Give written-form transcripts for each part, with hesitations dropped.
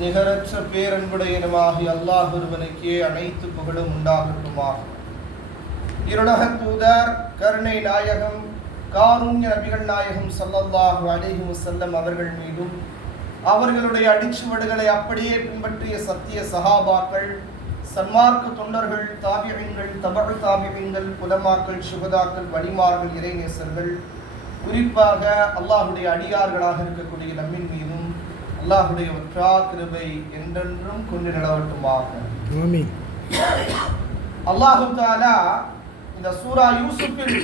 நிகரற்ற பேரன்புடையனுமாகி அல்லாஹ் ஒருவனுக்கே அனைத்து புகழும் உண்டாகட்டுமாக. இருளக தூதர் கருணை நாயகம் காருண்ய நபிகள் நாயகம் ஸல்லல்லாஹு அலைஹி வஸல்லம் அவர்கள் மீதும் அவர்களுடைய அடிச்சுவடுகளை அப்படியே பின்பற்றிய சத்திய சஹாபாக்கள், சன்மார்க்க தொண்டர்கள், தாபிஈன்கள், தபஉ தாபிஈன்கள், உலமாக்கள், சுஹதாக்கள், வலிமார்கள், இறைநேசர்கள், குறிப்பாக அல்லாஹுடைய அடியார்களாக இருக்கக்கூடிய நம்மின் மீதும் அல்லாஹுடைய ஒற்றா கிருபை என்றென்றும் கொண்டு நிலவட்டுமாக. ஆமீன். அல்லாஹு தஆலா இந்த சூரா யூசுஃபில்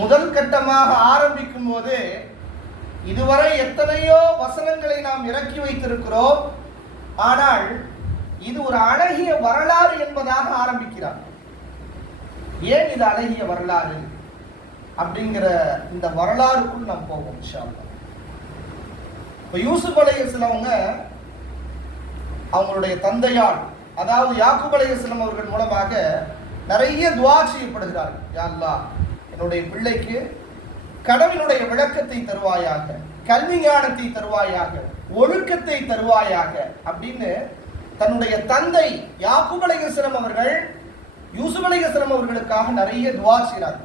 முதல் கட்டமாக ஆரம்பிக்கும் போது இதுவரை எத்தனையோ வசனங்களை நாம் இறக்கி வைத்திருக்கிறோம். ஆனால் இது ஒரு அழகிய வரலாறு என்பதாக ஆரம்பிக்கிறார். ஏன் இது அழகிய வரலாறு அப்படிங்கிற இந்த வரலாறுக்குள் நாம் போவோம் இன்ஷா அல்லாஹ். இப்போ யூசுப் அலைஹிஸ்ஸலாம் அவங்களுடைய தந்தையால், அதாவது யாக்கூப் அலைஹிஸ்ஸலாம் அவர்கள் மூலமாக நிறைய துஆ செய்யப்படுகிறார்கள். யா அல்லாஹ், என்னுடைய பிள்ளைக்கு கடவுளுடைய விளக்கத்தை தருவாயாக, கல்வி ஞானத்தை தருவாயாக, ஒழுக்கத்தை தருவாயாக அப்படின்னு தன்னுடைய தந்தை யாக்கூப் அலைஹிஸ்ஸலாம் அவர்கள் யூசுப் அலைஹிஸ்ஸலாம் அவர்களுக்காக நிறைய துஆ செய்கிறாங்க.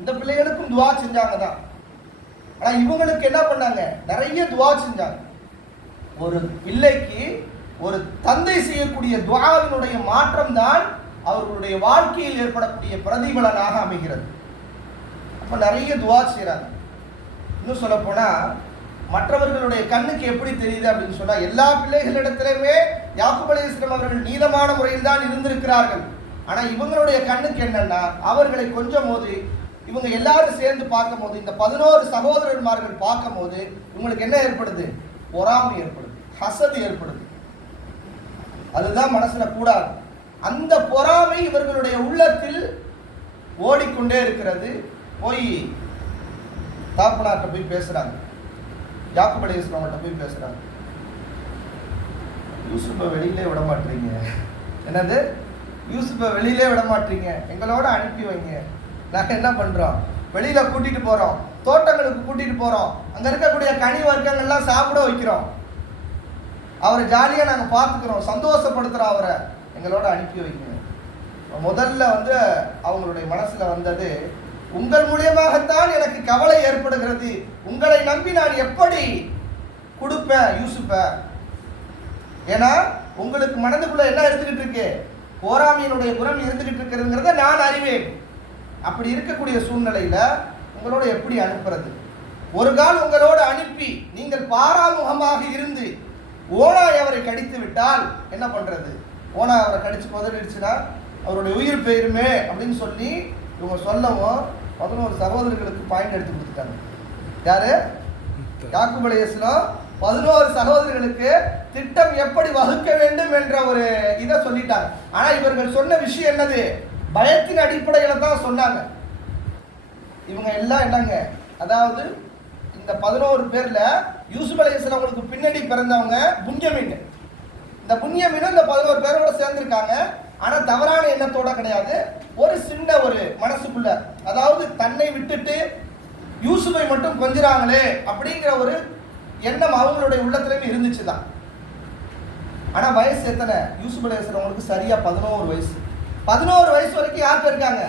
இந்த பிள்ளைகளுக்கும் துஆ செஞ்சாங்க தான். ஆனா இவங்களுக்கு என்ன பண்ணாங்க? நிறைய துஆ செஞ்சாங்க. ஒரு பிள்ளைக்கு ஒரு தந்தை செய்யக்கூடிய துஆவினுடைய மாற்றம் தான் அவர்களுடைய வாழ்க்கையில் ஏற்படக்கூடிய பிரதிபலனாக அமைகிறது. அப்ப நிறைய துஆ செய்றாங்க. இன்னும் சொல்ல போனா மற்றவர்களுடைய கண்ணுக்கு எப்படி தெரியுது அப்படின்னு சொன்னா, எல்லா பிள்ளைகளிடத்திலுமே யாக்கூப் அலைஹிஸ்ஸலாம் அவர்கள் நீதமான முறையில் தான் இருந்திருக்கிறார்கள். ஆனா இவங்களுடைய கண்ணுக்கு என்னன்னா, அவர்களை கொஞ்சம் போது இவங்க எல்லாரும் சேர்ந்து பார்க்கும் போது, இந்த 11 சகோதரர்மார்கள் பார்க்கும் போது இவங்களுக்கு என்ன ஏற்படுது? பொறாமை ஏற்படுது, ஹசது ஏற்படுது. அதுதான் மனசுல கூடாது. அந்த பொறாமை இவர்களுடைய உள்ளத்தில் ஓடிக்கொண்டே இருக்கிறது. போய் தாப்பனார்ட்ட போய் பேசுறாங்க, யாக்கூப் அலைஹிஸ்ஸலாம் போய் பேசுறாங்க. யூசுப்பை வெளியிலே விட மாட்டீங்க. என்னது? யூசுப்பை வெளியிலே விட மாட்டீங்க, எங்களோட அனுப்பி வைங்க. நாங்கள் என்ன பண்ணுறோம்? வெளியில் கூட்டிகிட்டு போகிறோம், தோட்டங்களுக்கு கூட்டிகிட்டு போகிறோம், அங்கே இருக்கக்கூடிய கனி வர்க்கங்கள்லாம் சாப்பிட வைக்கிறோம், அவரை ஜாலியாக நாங்கள் பார்த்துக்கிறோம், சந்தோஷப்படுத்துகிறோம், அவரை எங்களோட அனுப்பி வைங்க. முதல்ல அவங்களுடைய மனசில் வந்தது, உங்கள் மூலியமாகத்தான் எனக்கு கவலை ஏற்படுகிறது, உங்களை நம்பி நான் எப்படி கொடுப்பேன் யூசுப்பை? ஏன்னா உங்களுக்கு மனதுக்குள்ள என்ன இருந்துகிட்டு இருக்கு? போராமையினுடைய குரம் இருந்துகிட்டு இருக்கிறதுங்கிறத நான் அறிவேன். அப்படி இருக்கக்கூடிய சூழ்நிலையில உங்களோட எப்படி அனுப்புறது? ஒரு கால் உங்களோட அனுப்பி நீங்கள் பாராமுகமாக இருந்து ஓனாய் அவரை கடித்து விட்டால் என்ன பண்றது? ஓனா அவரை கடிச்சு கொதறிடுச்சுன்னா அவருடைய உயிர் பெயருமே அப்படின்னு சொல்லி இவங்க சொல்லவும் 11 சகோதரர்களுக்கு பாயிண்ட் எடுத்து கொடுத்துட்டாங்க. யாரு? யாக்கூப் அலைஹிஸ்ஸலாம் 11 சகோதரர்களுக்கு திட்டம் எப்படி வகுக்க வேண்டும் என்ற ஒரு இதை சொல்லிட்டாங்க. ஆனா இவர்கள் சொன்ன விஷயம் என்னது? பயத்தின் அடிப்படையில் தான் சொன்னாங்க. இவங்க எல்லாம் என்னங்க, அதாவது இந்த 11 பேர்ல யூசுப் அலைஹிஸ்ஸலாம் அவங்களுக்கு பின்னாடி பிறந்தவங்க புன்யமீன். இந்த புன்யமீன் இந்த 11 பேரோட சேர்ந்திருக்காங்க. ஆனா தவறான எண்ணத்தோட கிடையாது. ஒரு சின்ன ஒரு மனசுக்குள்ள, அதாவது தன்னை விட்டுட்டு யூசுஃபை மட்டும் கொஞ்சிறாங்களே அப்படிங்கிற ஒரு எண்ணம் அவங்களுடைய உள்ளத்திலையும் இருந்துச்சுதான். ஆனா வயசு எத்தனை? யூசுப் அலைஹிஸ்ஸலாம் அவங்களுக்கு சரியா 11 வயசு. 11 வயசு வரைக்கும் யார்கிட்ட இருக்காங்க?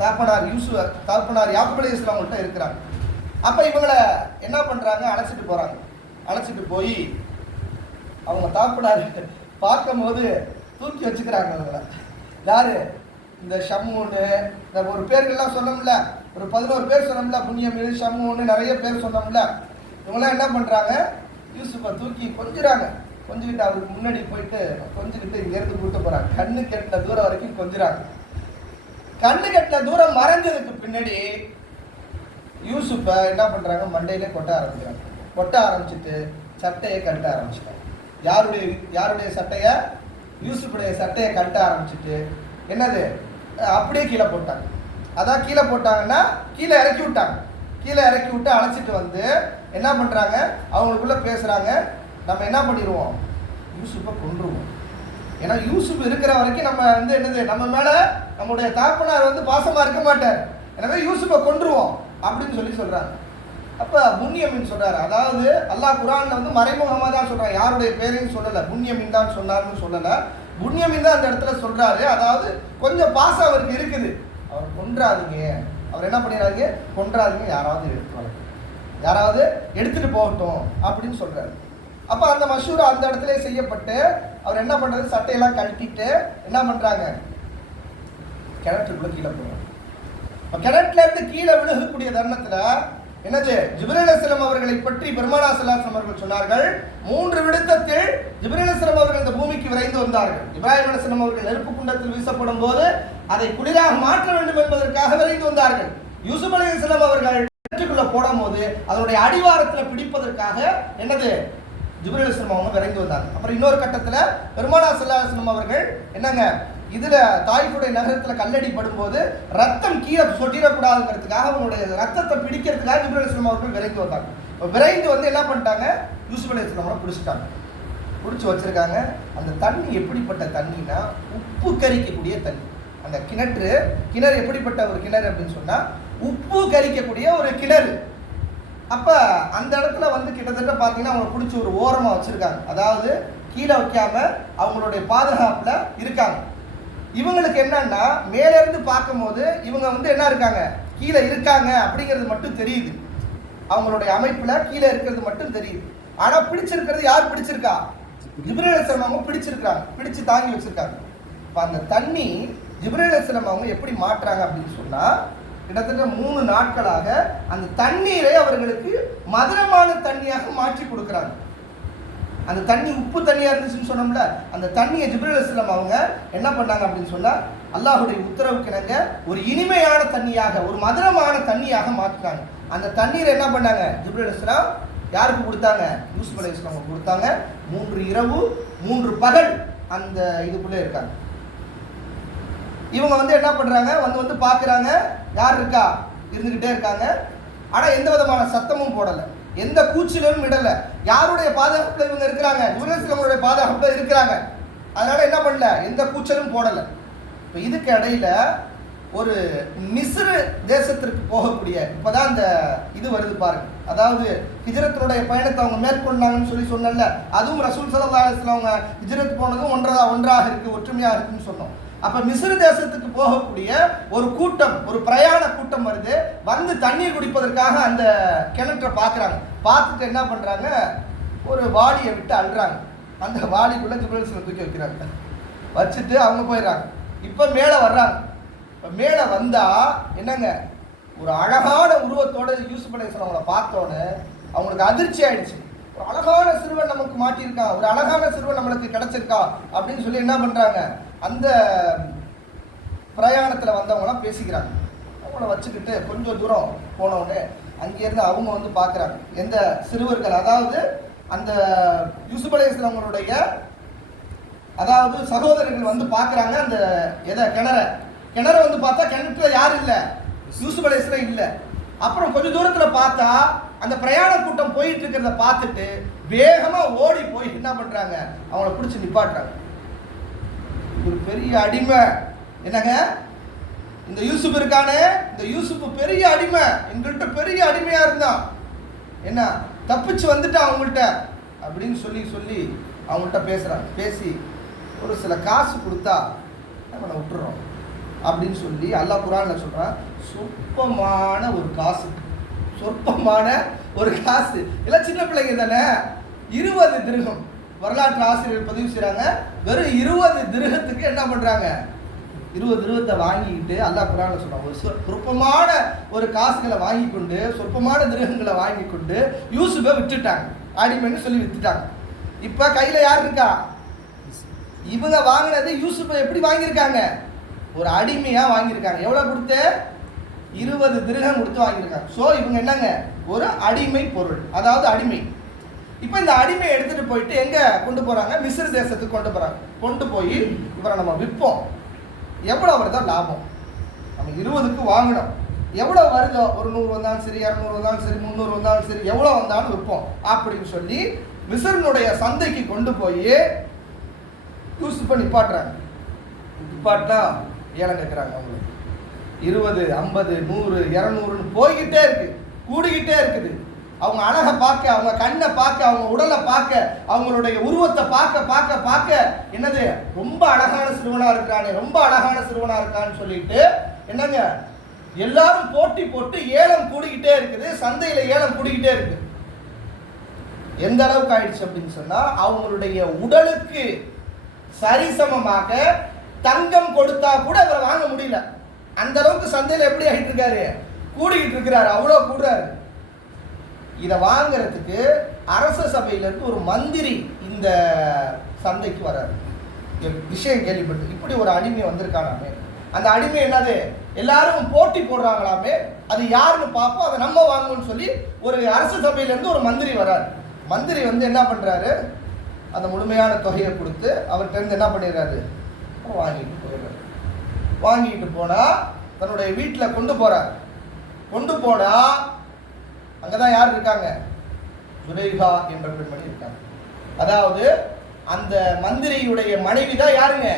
தகப்பனார் யாக்கூப் அலைஹிஸ்ஸலாம் அவங்கள்ட்ட இருக்கிறாங்க. அப்ப இவங்களை என்ன பண்றாங்க? அழைச்சிட்டு போறாங்க. அழைச்சிட்டு போய் அவங்க தகப்பனார் பார்க்கும் போது தூக்கி வச்சுக்கிறாங்க. அவங்கள யாரு? இந்த ஷம்மூன்னு, இந்த ஒரு பேர்கள்லாம் சொன்னோம்ல, ஒரு 11 பேர் சொன்னோம்ல, புன்யமீன், ஷம்மூன்னு நிறைய பேர் சொன்னோம்ல. இவங்களாம் என்ன பண்றாங்க? யூசுஃபை தூக்கி கொஞ்சிறாங்க. கொஞ்சிக்கிட்டு அவருக்கு முன்னாடி போயிட்டு கொஞ்சிக்கிட்டு இங்கேருந்து கூட்டு போறாங்க. கண்ணு கெட்டின தூரம் வரைக்கும் கொஞ்சிறாங்க. கண்ணு கெட்டின தூரம் மறைஞ்சதுக்கு பின்னாடி யூசுஃபை என்ன பண்றாங்க? மண்டையிலே கொட்ட ஆரம்பிக்கிறாங்க. கொட்ட ஆரம்பிச்சுட்டு சட்டையை கட்ட ஆரம்பிச்சிட்டாங்க. யாருடைய சட்டையை? யூசுஃபுடைய சட்டையை கட்ட ஆரம்பிச்சுட்டு என்னது அப்படியே கீழே போட்டாங்க. அதான் கீழே போட்டாங்கன்னா கீழே இறக்கி விட்டாங்க. கீழே இறக்கி விட்டு அழைச்சிட்டு வந்து என்ன பண்றாங்க? அவங்களுக்குள்ள பேசுறாங்க, நம்ம என்ன பண்ணிடுவோம்? யூசுஃபை கொன்றுவோம். ஏன்னா யூசுப் இருக்கிற வரைக்கும் நம்ம என்னது, நம்ம மேல நம்முடைய தகப்பனார் பாசமா இருக்க மாட்டார். எனவே யூசுஃபை கொன்றுவோம் அப்படின்னு சொல்றாங்க. அப்போ புண்ணியமின் சொல்றாரு. அதாவது அல்லாஹ் குர்ஆன்ல வந்து மறைமுகமாக தான் சொல்றான், யாருடைய பேரையும் சொல்லலை. புண்ணியமின் தான் சொன்னார்னு சொல்லலை, புண்ணியமின் தான் அந்த இடத்துல சொல்றாரு. அதாவது கொஞ்சம் பாசம் அவருக்கு இருக்குது, அவர் கொன்றாதீங்க, அவர் என்ன பண்ணிடாதீங்க, கொன்றாதீங்க, யாராவது யாராவது எடுத்துட்டு போகட்டும் அப்படின்னு சொல்றாரு. அப்போ அந்த மஷூரா அந்த இடத்துல செய்யப்பட்டு அவர் என்ன பண்றது, சட்டையெல்லாம் கழட்டிட்டு என்ன பண்றாங்க, கிணற்றுக்குள்ள கீழே போறாங்க. கிணற்றுல இருந்து கீழே விழுகக்கூடிய தருணத்துல என்னது, ஜிப்ரீல் அலைஹிஸ்ஸலாம் அவர்களை பற்றி பெருமானார் ஸல்லல்லாஹு அலைஹி வஸல்லம் அவர்கள் சொன்னார்கள், 3 விடுத்தத்தில் ஜிப்ரீல் அலைஹிஸ்ஸலாம் அவர்கள் இந்த பூமிக்கு விரைந்து வந்தார்கள். இப்ராஹிம் அலைஹிஸ்ஸலாம் அவர்கள் நெருப்பு குண்டத்தில் வீசப்படும் போது அதை குளிராக மாற்ற வேண்டும் என்பதற்காக விரைந்து வந்தார்கள். யூசுப் அலைஹிஸ்ஸலாம் அவர்கள் கிணற்றுக்குள்ள போடும் போது அதனுடைய அடிவாரத்தில் பிடிப்பதற்காக என்னது, ஜிப்ரீல் அலைஹிஸ்ஸலாம் அவங்க விரைந்து வந்தாங்க. அப்புறம் இன்னொரு கட்டத்துல பெருமானார் ஸல்லல்லாஹு அலைஹி வஸல்லம் அவர்கள் என்னங்க, இதுல தாயிஃபுடைய நகரத்துல கல்லடி படும்போது ரத்தம் கீழே சொட்டிடக்கூடாதுங்கிறதுக்காக அவங்களுடைய ரத்தத்தை பிடிக்கிறதுக்காக ஜிப்ரீல் அலைஹிஸ்ஸலாம் அவர்கள் விரைந்து வந்தாங்க. விரைந்து வந்து என்ன பண்ணிட்டாங்க, யூசுப் அலைஹிஸ்ஸலாம் பிடிச்சிட்டாங்க, பிடிச்சி வச்சிருக்காங்க. அந்த தண்ணி எப்படிப்பட்ட தண்ணினா உப்பு கரிக்கக்கூடிய தண்ணி. அந்த கிணறு எப்படிப்பட்ட ஒரு கிணறு அப்படின்னு சொன்னா உப்பு கரிக்கக்கூடிய ஒரு கிணறு. அப்ப அந்த இடத்துல வந்து கிட்டத்தட்ட பாத்தீங்கன்னா அவங்க பிடிச்சி ஒரு ஓரமா வச்சிருக்காங்க, அதாவது கீழே வைக்காம அவங்களுடைய பாதுகாப்புல இருக்காங்க. இவங்களுக்கு என்னன்னா மேல இருந்து பார்க்கும் போது இவங்க வந்து என்ன இருக்காங்க, கீழே இருக்காங்க அப்படிங்கிறது மட்டும் தெரியுது, அவங்களுடைய அமைப்புல கீழே இருக்கிறது மட்டும் தெரியுது. ஆனா பிடிச்சிருக்கிறது யார் பிடிச்சிருக்கா, ஜிப்ரீல் அலைஹிஸ்ஸலாம் அவங்க பிடிச்சிருக்காங்க, பிடிச்சு தாங்கி வச்சிருக்காங்க. இப்ப அந்த தண்ணி ஜிப்ரீல் அலைஹிஸ்ஸலாம் அவங்க எப்படி மாற்றுறாங்க அப்படின்னு சொன்னா, கிட்டத்தட்ட 3 நாட்களாக அந்த தண்ணீரை அவர்களுக்கு மதுரமான தண்ணியாக மாற்றி கொடுக்குறாங்க. அந்த தண்ணி உப்பு தண்ணியா இருந்துச்சுன்னு சொன்னோம்ல, அந்த தண்ணியை ஜிப்ரீல் அலைஹிஸ்ஸலாம் அவங்க என்ன பண்ணாங்க அப்படின்னு சொன்னா, அல்லாஹ்வுடைய உத்தரவுக்கு இணங்க ஒரு இனிமையான தண்ணியாக, ஒரு மதுரமான தண்ணியாக மாற்றினாங்க. அந்த தண்ணீரை என்ன பண்ணாங்க, ஜிப்ரீல் அலைஹிஸ்ஸலாம் யாருக்கு கொடுத்தாங்க, யூசுப் அலைஹிஸ்ஸலாம் கொடுத்தாங்க. 3 இரவு 3 பகல் அந்த இதுக்குள்ளே இருக்காங்க. இவங்க வந்து என்ன பண்றாங்க, வந்து பாக்குறாங்க, யார் இருக்கா, இருந்துகிட்டே இருக்காங்க. ஆனா எந்த விதமான சத்தமும் போடல, எந்த கூச்சலும் விடல. யாருடைய பாதுகாப்புல இவங்க இருக்கிறாங்க, ஜிப்ரீல் அலைஹிஸ்ஸலாமுடைய பாதுகாப்புல இருக்கிறாங்க. அதனால என்ன பண்ணல, எந்த கூச்சலும் போடல. இப்போ இதுக்கு இடையில ஒரு மிஸ்ர் தேசத்திற்கு போகக்கூடிய, இப்பதான் அந்த இது வருது பாருங்க, அதாவது ஹிஜ்ரத்தினுடைய பயணத்தை அவங்க மேற்கொண்டாங்கன்னு சொன்னல, அதுவும் ரசூல் ஸல்லல்லாஹு அலைஹி வஸல்லம் அவங்க ஹிஜ்ரத் போனதும் ஒன்றாக இருக்கு, ஒற்றுமையாக இருக்குன்னு சொன்னோம். அப்ப மிஸ்ர் தேசத்துக்கு போகக்கூடிய ஒரு கூட்டம், ஒரு பிரயாண கூட்டம் வருது, வந்து தண்ணீர் குடிப்பதற்காக அந்த கிணற்றை பார்க்குறாங்க. பார்த்துட்டு என்ன பண்றாங்க, ஒரு வாளியை விட்டு அழுறாங்க. அந்த வாளிக்குள்ள ஜிப்ரீல் அலைஹிஸ்ஸலாம் தூக்கி வைக்கிறாங்க, வச்சுட்டு அவங்க போயிடுறாங்க. இப்ப மேல வர்றாங்க. இப்ப மேல வந்தா என்னங்க, ஒரு அழகான உருவத்தோட யூசுப் அலைஹிஸ்ஸலாம் அவங்கள பார்த்தோன்னே அவங்களுக்கு அதிர்ச்சி ஆயிடுச்சு. ஒரு அழகான சிறுவன் நமக்கு மாட்டியிருக்கான், ஒரு அழகான சிறுவன் நம்மளுக்கு கிடைச்சிருக்கா அப்படின்னு சொல்லி என்ன பண்றாங்க, அந்த பிரயாணத்துல வந்தவங்களாம் பேசிக்கிறாங்க. அவங்கள வச்சுக்கிட்டு கொஞ்சம் தூரம் போனவுடனே அங்கேருந்து அவங்க வந்து பார்க்குறாங்க, எந்த சிறுவர்கள், அதாவது அந்த யூசுப் அலைஹிஸ்ஸலாமுடைய அதாவது சகோதரர்கள் வந்து பார்க்குறாங்க அந்த கிணற வந்து பார்த்தா கிணற்றுல யாரும் இல்லை, யூசுப் அலைஹிஸ்ஸலாம் இல்லை. அப்புறம் கொஞ்சம் தூரத்துல பார்த்தா அந்த பிரயாண கூட்டம் போயிட்டு இருக்கிறத பார்த்துட்டு வேகமா ஓடி போய் என்ன பண்றாங்க, அவங்கள பிடிச்சி நிப்பாட்டுறாங்க. ஒரு பெரிய அடிமை, என்னங்க இந்த யூசுப் இருக்கானே, இந்த யூசுப் பெரிய அடிமை, எங்கள்கிட்ட பெரிய அடிமையா இருந்தான், என்ன தப்பிச்சு வந்துட்டான் அவங்கள்ட்ட அப்படின்னு சொல்லி அவங்கள்ட்ட பேசுறாங்க. பேசி ஒரு சில காசு கொடுத்தா நம்ம விட்டுறோம் அப்படின்னு சொல்லி அல்லாஹ் குர்ஆன்ல சொல்றான், சொற்பமான ஒரு காசு, சொற்பமான ஒரு காசு, இல்லை சின்ன பிள்ளைங்க தானே, 20 திர்ஹம். வரலாற்று ஆசிரியர் பதிவு செய்றாங்க, வெறும் 20 திர்ஹத்துக்கு என்ன பண்றாங்க, 20 திர்ஹத்தை வாங்கிக்கிட்டு அல்லாஹ் குர்ஆன்ல சொல்றான், ஒரு சொற்பமான ஒரு காசுகளை வாங்கி கொண்டு, சொற்பமான திர்ஹங்களை வாங்கி கொண்டு யூசுஃபை விட்டுட்டாங்க, அடிமைன்னு சொல்லி வித்துட்டாங்க. இப்ப கையில யார் இருக்கா, இவங்க வாங்கினது யூசுஃபை எப்படி வாங்கியிருக்காங்க, ஒரு அடிமையா வாங்கியிருக்காங்க. எவ்வளவு கொடுத்து, 20 திர்ஹம் கொடுத்து வாங்கியிருக்காங்க. ஸோ இவங்க என்னங்க, ஒரு அடிமை பொருள், அதாவது அடிமை. இப்போ இந்த அடிமையை எடுத்துட்டு போயிட்டு எங்க கொண்டு போறாங்க, மிஸ்ர் தேசத்துக்கு கொண்டு போறாங்க. கொண்டு போய் இவரை நம்ம விற்போம், எவ்வளவு வருதோ லாபம், நம்ம 20க்கு வாங்கணும், எவ்வளவு வருதோ, ஒரு 100 வந்தாலும் சரி, 200 வந்தாலும் சரி, 300 வந்தாலும் சரி, எவ்வளவு வந்தாலும் விற்போம் அப்படின்னு சொல்லி மிஸ்ரினுடைய சந்தைக்கு கொண்டு போய் யூசுஃபை நிப்பாட்டுறாங்க. நிப்பாட்டா ஏலம் கேட்குறாங்க. அவங்களுக்கு 20, 50, 100, 200ன்னு போய்கிட்டே இருக்கு. கூடிக்கிட்டே இருக்குது. அவங்க அழகை பார்க்க, அவங்க கண்ணை பார்க்க, அவங்க உடலை பார்க்க, அவங்களுடைய உருவத்தை பார்க்க பார்க்க பார்க்க என்னது ரொம்ப அழகான சிறுவனா இருக்கிறானே, ரொம்ப அழகான சிறுவனா இருக்கான்னு சொல்லிட்டு என்னங்க எல்லாரும் போட்டி போட்டு ஏலம் கூடிக்கிட்டே இருக்குது. சந்தையில ஏலம் கூடிக்கிட்டே இருக்கு. எந்த அளவுக்கு ஆயிடுச்சு அப்படின்னு சொன்னா, அவங்களுடைய உடலுக்கு சரிசமமாக தங்கம் கொடுத்தா கூட அவரை வாங்க முடியல. அந்த அளவுக்கு சந்தையில எப்படி ஆகிட்டு இருக்காரு, கூடிக்கிட்டு இருக்கிறாரு, அவ்வளோ கூடுறாரு. இதை வாங்கிறதுக்கு அரச சபையிலிருந்து ஒரு மந்திரி இந்த சந்தைக்கு வர்றாரு. விஷயம் கேள்விப்பட்டு இப்படி ஒரு அடிமை வந்திருக்கானாமே, அந்த அடிமை என்னது எல்லாரும் போட்டி போடுறாங்களாமே, அது யாருன்னு பார்ப்போம், அதை நம்ம வாங்கணும்னு சொல்லி ஒரு அரச சபையிலேருந்து ஒரு மந்திரி வர்றாரு. மந்திரி வந்து என்ன பண்ணுறாரு, அந்த முழுமையான தொகையை கொடுத்து அவர்கிட்ட இருந்து என்ன பண்ணிடுறாரு, வாங்கிட்டு போயிடுறாரு. வாங்கிட்டு போனால் தன்னுடைய வீட்டில் கொண்டு போகிறார். கொண்டு போனால் அங்கே தான் யார் இருக்காங்க, ஜுலைஹா என்ற பெண்மணி இருக்காங்க. அதாவது அந்த மந்திரியுடைய மனைவி தான் யாருங்க,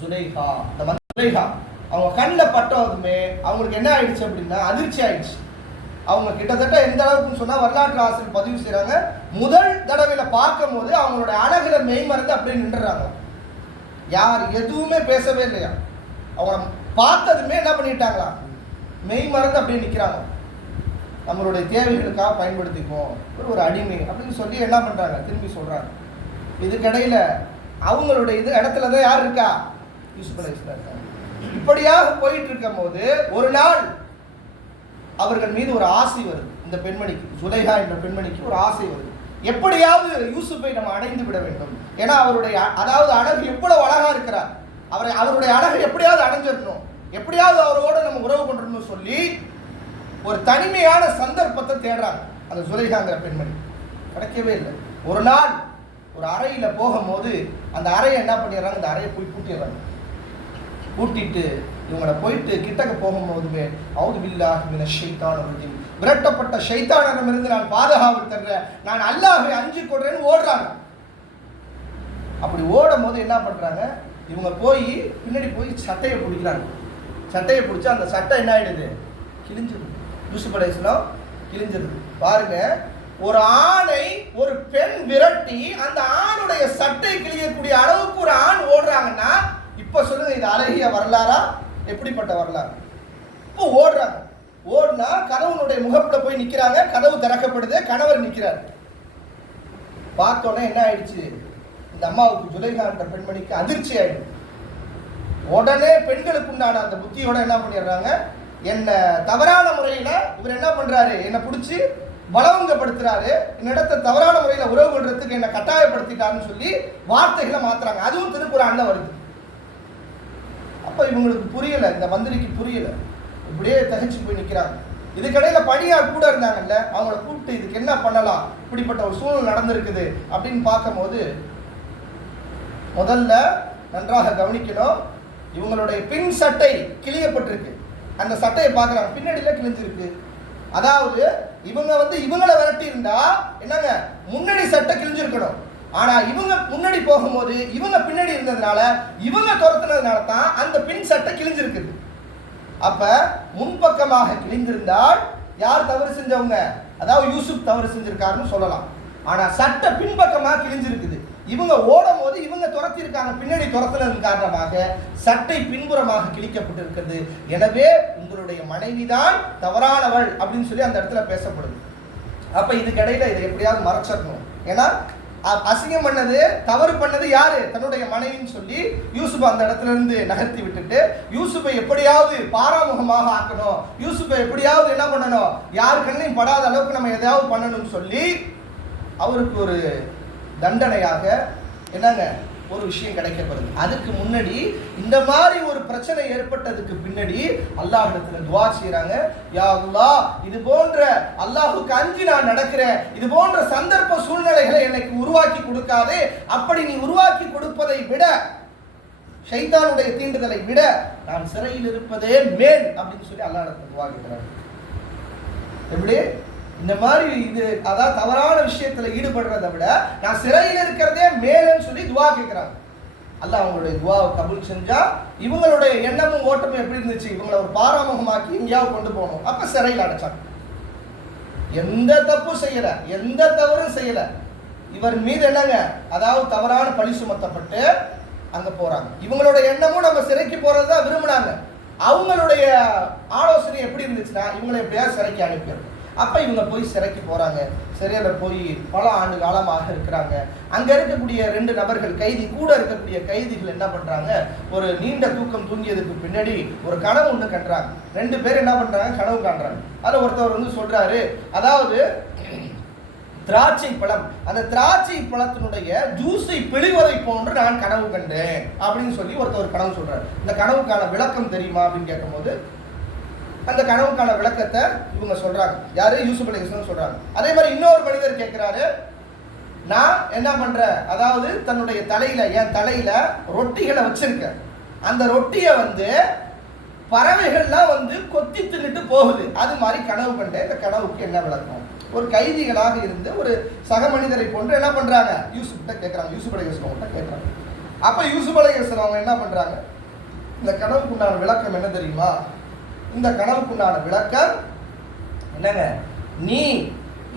ஜுலைஹா. அந்த ஜுலைஹா அவங்க கண்ணில் பட்டதுமே அவங்களுக்கு என்ன ஆயிடுச்சு அப்படின்னா அதிர்ச்சி ஆயிடுச்சு. அவங்க கிட்டத்தட்ட எந்த அளவுக்குன்னு சொன்னால் வரலாற்று ஆசிரியர் பதிவு செய்கிறாங்க, முதல் தடவையில் பார்க்கும் போது அவங்களுடைய அழகுல மெய்மறந்து அப்படியே நின்றுறாங்க. யார் எதுவுமே பேசவே இல்லையா, அவங்க பார்த்ததுமே என்ன பண்ணிட்டாங்களா, மெய் மறந்து அப்படியே நிற்கிறாங்க. நம்மளுடைய தேவைகளுக்காக பயன்படுத்திக்குவோம், ஒரு அடிமை அப்படின்னு சொல்லி என்ன பண்ணுறாங்க, திரும்பி சொல்கிறாங்க. இதுக்கிடையில் அவங்களுடைய இது இடத்துல தான் யார் இருக்கா, யூசுப் அலைஹிஸ்ஸலாம் இருக்காங்க. இப்படியாக போயிட்டு இருக்கும் போது ஒரு நாள் அவர்கள் மீது ஒரு ஆசை வருது. இந்த பெண்மணிக்கு, ஜுலைஹா என்ற பெண்மணிக்கு ஒரு ஆசை வருது. எப்படியாவது யூசுஃபை நம்ம அடைந்து விட வேண்டும். ஏன்னா அவருடைய அதாவது அழகு எவ்வளவு அழகா இருக்கிறார், அவருடைய அழகை எப்படியாவது அடைஞ்சிடணும், எப்படியாவது அவரோட நம்ம உறவு கொண்டிருந்தோம் சொல்லி ஒரு தனிமையான சந்தர்ப்பத்தை தேடுறாங்க. அந்த ஜுலைஹாங்கிற பெண்மணி கிடைக்கவே இல்லை. ஒரு நாள் ஒரு அறையில போகும்போது அந்த அறையை என்ன பண்ணிடுறாங்க, அந்த அறையை போய் பூட்டிடுறாங்க. பூட்டிட்டு இவங்களை போயிட்டு கிட்டக்க போகும்போதுமே அவுது பில்லாஹி மினஷ் ஷைத்தானிர் ரஜீம், விரட்டப்பட்ட ஷைத்தானிடமிருந்து நான் பாதுகாப்பு தர்றேன், நான் அல்லாஹ்வை அஞ்சி கொள்றேன்னு ஓடுறாங்க. அப்படி ஓடும் போது என்ன பண்றாங்க, இவங்க போய் பின்னாடி போய் சட்டையை பிடிக்கிறாங்க. சட்டையை பிடிச்சி அந்த சட்டை என்ன ஆயிடுது, கிழிஞ்சிருது. யூசுப் அலைஹிஸ்ஸலாம் கிழிஞ்சிருது. பாருங்க, ஒரு ஆணை ஒரு பெண் விரட்டி அந்த ஆணுடைய சட்டை கிழியக்கூடிய அளவுக்கு ஒரு ஆண் ஓடுறாங்கன்னா இப்ப சொல்லுங்க, இது அழகிய வரலாறா, எப்படிப்பட்ட வரலாறு? இப்போ ஓடுறாங்க. ஓடுனா கணவனுடைய முகப்புல போய் நிக்கிறாங்க. கதவு திறக்கப்படுது, கணவர் நிக்கிறார். பார்த்தோன்னே என்ன ஆயிடுச்சு, இந்த அம்மாவுக்கு, ஜுலைஹா என்ற பெண்மணிக்கு அதிர்ச்சி ஆயிடுது. உடனே பெண்களுக்கு உண்டான அந்த புத்தியோட என்ன பண்ணிடுறாங்க, என்ன தவறான முறையில இவர் என்ன பண்றாரு, என்னை பிடிச்சி பலவங்கப்படுத்துறாரு, என்னிடத்தை தவறான முறையில உறவு கொள்றதுக்கு என்ன கட்டாயப்படுத்திட்டாருன்னு சொல்லி வார்த்தைகளை மாத்துறாங்க. அதுவும் திருக்குறான்ல வருது. அப்ப இவங்களுக்கு புரியல, இந்த மந்திரிக்கு புரியல, இப்படியே தகைச்சு போய் நிற்கிறாங்க. இதுக்கடையில பணியார் கூட இருந்தாங்கல்ல, அவங்கள கூப்பிட்டு இதுக்கு என்ன பண்ணலாம், இப்படிப்பட்ட ஒரு சூழ்நிலை நடந்திருக்குது அப்படின்னு பார்க்கும்போது முதல்ல நன்றாக கவனிக்கணும். இவங்களுடைய பின் சட்டை கிழியப்பட்டிருக்கு. அந்த சட்டையை பார்க்குறாங்க, பின்னாடியில கிழிஞ்சிருக்கு. அதாவது இவங்க இவங்களை விரட்டி இருந்தா என்னங்க, முன்னாடி சட்டை கிழிஞ்சிருக்கணும். ஆனா இவங்க முன்னாடி போகும்போது இவங்க பின்னாடி இருந்ததுனால, இவங்க துரத்துனதுனால தான் அந்த பின் சட்டை கிழிஞ்சிருக்குது. அப்ப முன்பக்கமாக கிழிந்திருந்தால் யார் தவறு செஞ்சவங்க, அதாவது யூசுப் தவறு செஞ்சிருக்காருன்னு சொல்லலாம். ஆனா சட்டை பின்பக்கமாக கிழிஞ்சிருக்குது. இவங்க ஓடும் போது இவங்க துரத்தி இருக்காங்க, பின்னாடி துரத்துனதன் காரணமாக சட்டை பின்புறமாக கிழிக்கப்பட்டிருக்கிறது. எனவே உங்களுடைய மனைவிதான் தவறானவள் அப்படின்னு சொல்லி அந்த இடத்துல பேசப்படுது. அப்ப இதுக்கிடையில இதை எப்படியாவது மறைச்சிடணும். ஏன்னா அசிங்கம் பண்ணது, தவறு பண்ணது யாரு, தன்னுடைய மனைவின்னு சொல்லி யூசுப் அந்த இடத்துல இருந்து நகர்த்தி விட்டுட்டு யூசுப்பை எப்படியாவது பாராமுகமாக ஆக்கணும், யூசுப்பை எப்படியாவது என்ன பண்ணணும், யாரு கண்ணையும் படாத அளவுக்கு நம்ம எதையாவது பண்ணணும்னு சொல்லி அவருக்கு ஒரு தண்டனையாக என்னங்க ஒரு விஷயம் கிடைக்கப்படுது. அதுக்கு முன்னாடி இந்த மாதிரி ஒரு பிரச்சனை ஏற்பட்டதுக்கு பின்னாடி அல்லாஹ்விடத்துல துஆ செய்றாங்க, யா அல்லாஹ், இது போன்ற அல்லாஹ்வுக்கு அஞ்சி நான் நடக்கிறேன், இது போன்ற சந்தர்ப்ப சூழ்நிலைகளை எனக்கு உருவாக்கி கொடுக்காதே, அப்படி நீ உருவாக்கி கொடுப்பதை விட, ஷைத்தானுடைய தீண்டுதலை விட நான் சிறையில் இருப்பதே மேல் அப்படின்னு சொல்லி அல்லாஹ்விடத்துல துஆ கேட்கிறாங்க. எப்படி இந்த மாதிரி இது அதாவது தவறான விஷயத்துல ஈடுபடுறதை விட நான் சிறையில் இருக்கிறதே மேலன்னு சொல்லி துவா கேட்கிறாங்க. அல்லாஹ் அவங்களுடைய துவாவை கபூல் செஞ்சா இவங்களுடைய எண்ணமும் ஓட்டமும் எப்படி இருந்துச்சு, இவங்களை ஒரு பாராமுகமாக்கி எங்கேயாவது கொண்டு போகணும். அப்ப சிறையில் அடைச்சாங்க. எந்த தப்பும் செய்யல, எந்த தவறும் செய்யல. இவர் மீது என்னங்க, அதாவது தவறான பழி சுமத்தப்பட்டு அங்க போறாங்க. இவங்களோட எண்ணமும் நம்ம சிறைக்கு போறதுதான் விரும்பினாங்க. அவங்களுடைய ஆலோசனை எப்படி இருந்துச்சுன்னா, இவங்களை எப்படியாவது சிறைக்கு அனுப்பிடுறோம். அப்ப இவங்க போய் சிறைக்கு போறாங்க. சிறையில போய் பல ஆண்டு காலமாக இருக்கிறாங்க. அங்க இருக்கக்கூடிய 2 நபர்கள் கைதி, கூட இருக்கக்கூடிய கைதிகள் என்ன பண்றாங்க, ஒரு நீண்ட தூக்கம் தூங்கியதுக்கு பின்னாடி ஒரு கனவு ஒண்ணு கண்டுறாங்க. 2 பேர் என்ன பண்றாங்க, கனவு காண்றாங்க. அதுல ஒருத்தவர் வந்து சொல்றாரு, அதாவது திராட்சை பழம், அந்த திராட்சை பழத்தினுடைய ஜூஸை பிழிவதை போன்று நான் கனவு கண்டேன் அப்படின்னு சொல்லி ஒருத்தர் கனவு சொல்றாரு. இந்த கனவுக்கான விளக்கம் தெரியுமா அப்படின்னு கேட்கும்போது அந்த கனவுக்கான விளக்கத்தை இவங்க சொல்றாங்க. யாரு, யூசுப் அலைஹிஸ்ஸலாம் சொல்றாங்க. அதே மாதிரி இன்னொரு மனிதர் கேட்கிறாரு, நான் என்ன பண்றேன், அதாவது தன்னுடைய தலையில, என் தலையில ரொட்டிகளை வச்சிருக்கேன். அந்த ரொட்டியை வந்து பறவைகள்லாம் வந்து கொத்தி தின்னுட்டு போகுது. அது மாதிரி கனவு கண்டேன். இந்த கனவுக்கு என்ன விளக்கம்? ஒரு கைதிகளாக இருந்து ஒரு சக மனிதரை போன்று என்ன பண்றாங்க, யூசுப் கிட்ட கேட்கறாங்க. யூசுப் அலைஹிஸ்ஸலாம் கிட்ட கேட்கறாங்க. அப்ப யூசுப் அலைஹிஸ்ஸலாம் அவங்க என்ன பண்றாங்க, இந்த கனவுக்குண்டான விளக்கம் என்ன தெரியுமா? இந்த கனவுக்குண்டான விளக்கம் என்னங்க, நீ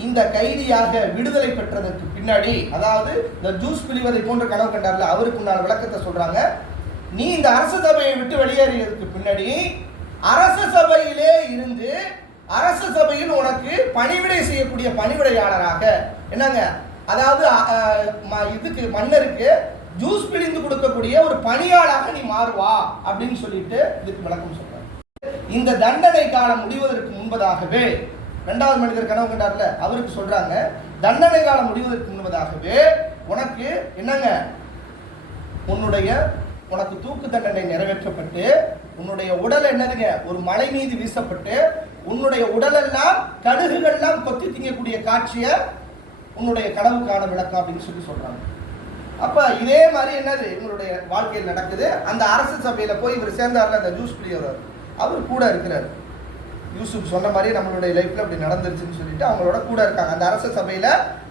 இந்த கைதியாக விடுதலை பெற்றதற்கு பின்னாடி, அதாவது இந்த ஜூஸ் பிழிவதை போன்ற கனவு கண்டார்ல, அவருக்குண்டான விளக்கத்தை சொல்றாங்க. நீ இந்த அரச சபையை விட்டு வெளியேறியதற்கு பின்னாடி அரச சபையிலே இருந்து அரச சபையில் உனக்கு பணிவிடை செய்யக்கூடிய பணிவிடையாளராக, என்னங்க, அதாவது இதுக்கு மன்னருக்கு ஜூஸ் பிழிந்து கொடுக்கக்கூடிய ஒரு பணியாளாக நீ மாறுவா அப்படின்னு சொல்லிட்டு இதுக்கு விளக்கம் சொல்றாங்க. இந்த தண்டனை காலம் முடிவதற்கு முன்பதாகவே, 2வது மனிதர் கனவு கண்டார்ல, அவருக்கு சொல்றாங்க, தண்டனை காலம் முடிவதற்கு முன்பதாகவே உனக்கு என்னங்க, உனக்கு தூக்கு தண்டனை நிறைவேற்றப்பட்டு உன்னுடைய உடல் என்னதுங்க, ஒரு மலை மீது வீசப்பட்டு உன்னுடைய உடலெல்லாம் கடுகுகள்லாம் கொத்தி திங்கக்கூடிய காட்சியை உன்னுடைய கனவுக்கான விளக்கம் அப்படின்னு சொல்லி சொல்றாங்க. அப்ப இதே மாதிரி என்னது இவங்களுடைய வாழ்க்கையில் நடக்குது. அந்த அரசு சபையில போய் இவர் சேர்ந்தார்ல, அந்த ஜூஸ் பிழியவர், அவர் கூட இருக்கிறார். யூசுப் சொன்ன மாதிரி நம்மளுடைய லைஃப்ல அப்படி நடந்துருச்சுன்னு சொல்லிட்டு அவங்களோட கூட இருக்காங்க. அந்த அரச சபையில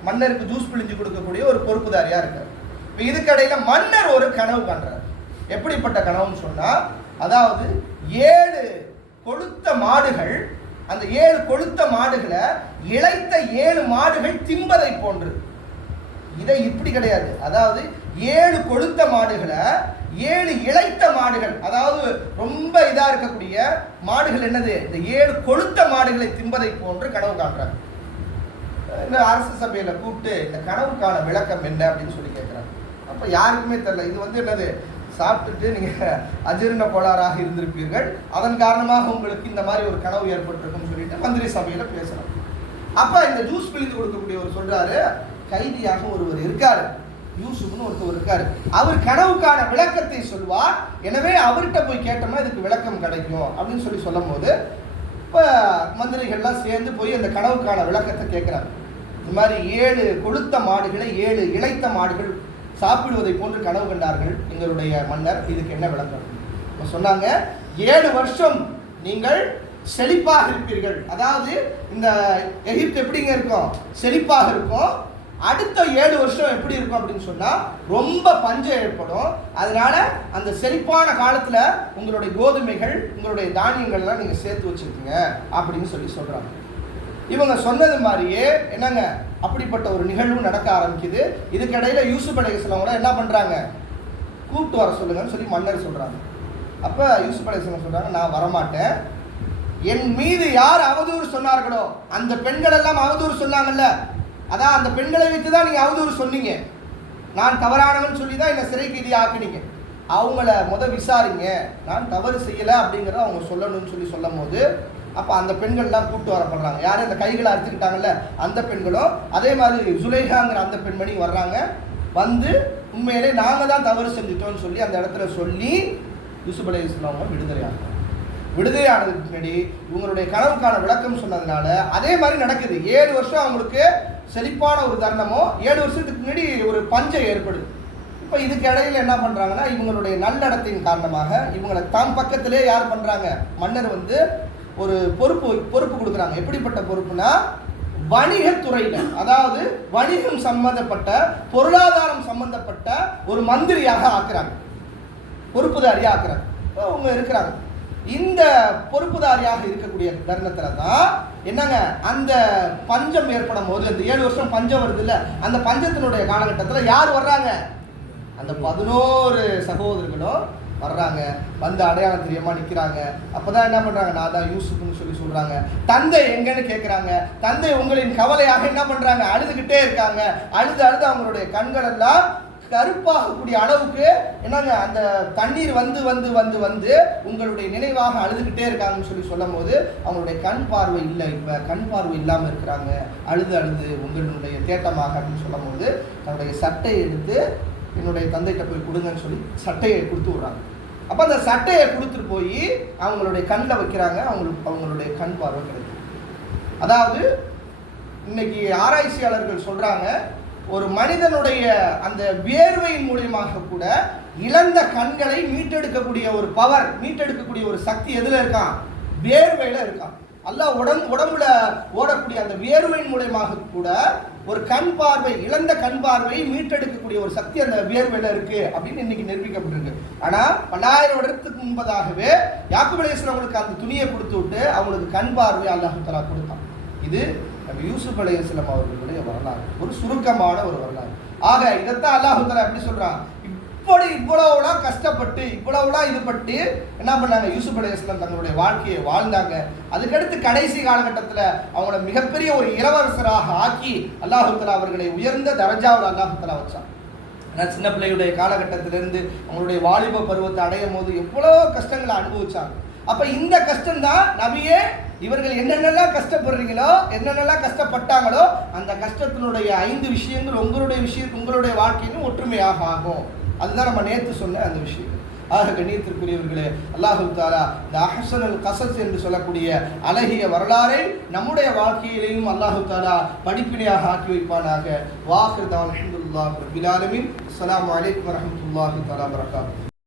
மன்னருக்கு ஜூஸ் பிழிஞ்சு கொடுக்கக்கூடிய ஒரு பொறுப்புதாரியா இருக்கார். இப்போ இதுக்கடையில மன்னர் ஒரு கனவு காண்றார். எப்படிப்பட்ட கனவுன்னு சொன்னா, அதாவது 7 கொழுத்த மாடுகள், அந்த 7 கொழுத்த மாடுகளை இளைத்த 7 மாடுகள் திம்பதை போன்று. இதை இப்படி கிடையாது, அதாவது 7 கொழுத்த மாடுகளை 7 இளைத்த மாடுகள், அதாவது ரொம்ப இதா இருக்கக்கூடிய மாடுகள் என்னது, இந்த 7 கொழுத்த மாடுகளை திம்பதை போன்று கனவு காண்றாங்க. இந்த அரசு சபையில கூப்பிட்டு இந்த கனவுக்கான விளக்கம் என்ன அப்படின்னு சொல்லி கேட்கிறாங்க. அப்ப யாருக்குமே தெரியல. இது வந்து என்னது, சாப்பிட்டுட்டு நீங்க அஜீரண கோளாறாக இருந்திருப்பீர்கள், அதன் காரணமாக உங்களுக்கு இந்த மாதிரி ஒரு கனவு ஏற்பட்டிருக்குன்னு சொல்லிட்டு மந்திரி சபையில பேசுறாங்க. அப்ப இந்த ஜூஸ் பிழிந்து கொடுக்கக்கூடியவர் சொல்றாரு, கைதியாக ஒருவர் இருக்காரு, யூசுப்னு ஒருத்தர் இருக்காரு, அவர் கனவுக்கான விளக்கத்தை சொல்வார், எனவே அவர்கிட்ட போய் கேட்டோம்னா இதுக்கு விளக்கம் கிடைக்கும் அப்படின்னு சொல்லி சொல்லும் போது இப்போ மந்திரிகள்லாம் சேர்ந்து போய் அந்த கனவுக்கான விளக்கத்தை கேட்குறாங்க. இந்த மாதிரி 7 கொழுத்த மாடுகளை 7 இளைத்த மாடுகள் சாப்பிடுவதை போன்று கனவு கண்டார்கள் எங்களுடைய மன்னர், இதுக்கு என்ன விளக்கம் சொன்னாங்க. 7 வருஷம் நீங்கள் செழிப்பாக இருப்பீர்கள், அதாவது இந்த எகிப்து எப்படிங்க இருக்கும், செழிப்பாக இருக்கும். அடுத்த 7 வருஷம் எப்படி இருக்கும் அப்படின்னு சொன்னா ரொம்ப பஞ்சம் ஏற்படும். அதனால அந்த செழிப்பான காலத்துல உங்களுடைய கோதுமைகள், உங்களுடைய தானியங்கள்லாம் நீங்க சேர்த்து வச்சிருக்கீங்க அப்படின்னு சொல்லி சொல்றாங்க. இவங்க சொன்னது மாதிரியே என்னங்க, அப்படிப்பட்ட ஒரு நிகழ்வு நடக்க ஆரம்பிக்குது. இதுக்கிடையில யூசுப் அலைஹிஸ்ஸலாம் கூட என்ன பண்றாங்க, கூப்பிட்டு வர சொல்லுங்கன்னு சொல்லி மன்னர் சொல்றாங்க. அப்ப யூசுப் அலைஹிஸ்ஸலாம் சொல்றாங்க, நான் வரமாட்டேன். என் மீது யார் அவதூறு சொன்னார்களோ, அந்த பெண்கள் எல்லாம் அவதூறு சொன்னாங்கல்ல, அதான் அந்த பெண்களை வைத்து தான் நீங்க அவதூறு சொன்னீங்க, நான் தவறானவன் சொல்லி தான் என்னை சிறை கைதி ஆக்குனீங்க, அவங்கள விசாரிங்க, நான் தவறு செய்யலை அப்படிங்கிறத அவங்க சொல்லணும்னு சொல்லி சொல்லும் போது அப்போ அந்த பெண்கள்லாம் கூப்பிட்டு வரப்படுறாங்க. யாரும் அந்த கைகளை அறுத்துக்கிட்டாங்கல்ல அந்த பெண்களும், அதே மாதிரி சுலைஹாங்கிற அந்த பெண்மணி வர்றாங்க. வந்து உண்மையிலே நாங்கள் தான் தவறு செஞ்சுட்டோம்னு சொல்லி அந்த இடத்துல சொல்லி யூசுப் அலைஹிஸ்ஸலாம் அவங்க விடுதலையானதுக்கு முன்னாடி இவங்களுடைய கனவுக்கான விளக்கம் சொன்னதுனால அதே மாதிரி நடக்குது. 7 வருஷம் அவங்களுக்கு செழிப்பான ஒரு தருணமோ, 7 வருஷத்துக்கு முன்னாடி ஒரு பஞ்சம் ஏற்படுது. இப்போ இதுக்கு இடையில என்ன பண்ணுறாங்கன்னா, இவங்களுடைய நல்லடத்தின் காரணமாக இவங்களை தம் பக்கத்திலே யார் பண்ணுறாங்க, மன்னர் வந்து ஒரு பொறுப்பு கொடுக்குறாங்க. எப்படிப்பட்ட பொறுப்புனா, வணிகத்துறையில, அதாவது வணிகம் சம்பந்தப்பட்ட, பொருளாதாரம் சம்பந்தப்பட்ட ஒரு மந்திரியாக ஆக்குறாங்க, பொறுப்புதாரியாக ஆக்குறாங்க. அவங்க இருக்கிறாங்க. இந்த பொறுப்புதாரியாக இருக்கக்கூடிய தருணத்துல தான் என்னங்க அந்த பஞ்சம் ஏற்படும் போது, அந்த 7 வருஷம் பஞ்சம் வருது இல்ல, அந்த பஞ்சத்தினுடைய காலகட்டத்தில் யார் வர்றாங்க? அந்த 11 சகோதரர்களும் வர்றாங்க. வந்து அடையாளம் தெரியாம நிற்கிறாங்க. அப்பதான் என்ன பண்றாங்க? நான் தான் யூசுப்னு சொல்லி சொல்றாங்க. தந்தை எங்கன்னு கேட்கிறாங்க. தந்தை உங்களின் கவலையாக என்ன பண்றாங்க? அழுதுகிட்டே இருக்காங்க. அழுது அழுது அவங்களுடைய கண்கள் எல்லாம் கருப்பாகக்கூடிய அளவுக்கு என்னங்க அந்த தண்ணீர் வந்து வந்து வந்து வந்து உங்களுடைய நினைவாக அழுதுகிட்டே இருக்காங்கன்னு சொல்லி சொல்லும் போது அவங்களுடைய கண் பார்வை இல்லை. இப்ப கண் பார்வை இல்லாம இருக்கிறாங்க. அழுது அழுது உங்களுடைய தேட்டமாக அப்படின்னு சொல்லும் போது தன்னுடைய சட்டையை எடுத்து என்னுடைய தந்தைகிட்ட போய் கொடுங்கன்னு சொல்லி சட்டையை கொடுத்து விடுறாங்க. அப்போ அந்த சட்டையை கொடுத்துட்டு போய் அவங்களுடைய கண்ணில் வைக்கிறாங்க. அவங்களுடைய கண் பார்வை கிடைக்கும். அதாவது இன்னைக்கு ஆராய்ச்சியாளர்கள் சொல்றாங்க, ஒரு மனிதனுடைய அந்த வியர்வையின் மூலியமாக கூட இழந்த கண்களை மீட்டெடுக்கக்கூடிய ஒரு பவர், மீட்டெடுக்கக்கூடிய ஒரு சக்தி எதுல இருக்கான்? வியர்வையில இருக்கான். அல்லாஹ் உடம்புல ஓடக்கூடிய அந்த வியர்வையின் மூலமாக கூட ஒரு கண் பார்வை, இழந்த கண் பார்வையை மீட்டெடுக்கக்கூடிய ஒரு சக்தி அந்த வியர்வையில இருக்கு அப்படின்னு இன்னைக்கு நிரூபிக்கப்பட்டிருக்கு. ஆனா 1000 வருடத்துக்கு முன்பதாகவே யாக்கூப் அலைஹிஸ்ஸலாம் அவங்களுக்கு அந்த துணியை கொடுத்து விட்டு அவங்களுக்கு கண் பார்வை அல்லாஹ் தஆலா கொடுத்தான். இது நபி யூசுப் அலைஹிஸ்ஸலாம் அவர்களுடைய வரலாறு, ஒரு சுருக்கமான ஒரு வரலாறு. ஆக இதைத்தான் அல்லாஹ் தஆலா எப்படி சொல்றான்? இவ்வளவுலாம் கஷ்டப்பட்டு இவ்வளவுலாம் இதுபட்டு என்ன பண்ணாங்க? யூசுப் அலைஹிஸ்ஸலாம் தங்களுடைய வாழ்க்கையை வாழ்ந்தாங்க. அதுக்கடுத்து கடைசி காலகட்டத்தில் அவங்கள மிகப்பெரிய ஒரு இளவரசராக ஆக்கி அல்லாஹ் தஆலா அவர்களை உயர்ந்த தரஜாவில் அல்லாஹ் தஆலா வச்சான். ஆனால் சின்ன பிள்ளையுடைய காலகட்டத்திலிருந்து அவங்களுடைய வாலிப பருவத்தை அடையும் போது எவ்வளோ கஷ்டங்களை அனுபவிச்சாங்க. அப்ப இந்த கஷ்டம் தான் நபியே, இவர்கள் என்னென்னலாம் கஷ்டப்படுறீங்களோ, என்னென்னலாம் கஷ்டப்பட்டாங்களோ அந்த கஷ்டத்தினுடைய 5 விஷயங்கள் உங்களுடைய வாழ்க்கையிலும் ஒற்றுமையாக ஆகும். அதுதான் நம்ம நேற்று சொன்ன அந்த விஷயம். ஆக கண்ணியத்திற்குரியவர்களே, அல்லாஹ் தஆலா இந்த அஹ்ஸனுல் கஸஸ் என்று சொல்லக்கூடிய அழகிய வரலாறை நம்முடைய வாழ்க்கையிலேயும் அல்லாஹ் தஆலா படிப்பினையாக ஆக்கி வைப்பானாக. வாஹிர் தஅவானா அல்ஹம்துலில்லாஹி ரப்பில் ஆலமீன். அஸ்ஸலாமு அலைக்கும் வரஹ்மத்துல்லாஹி தஆலா வபரகாத்துஹு.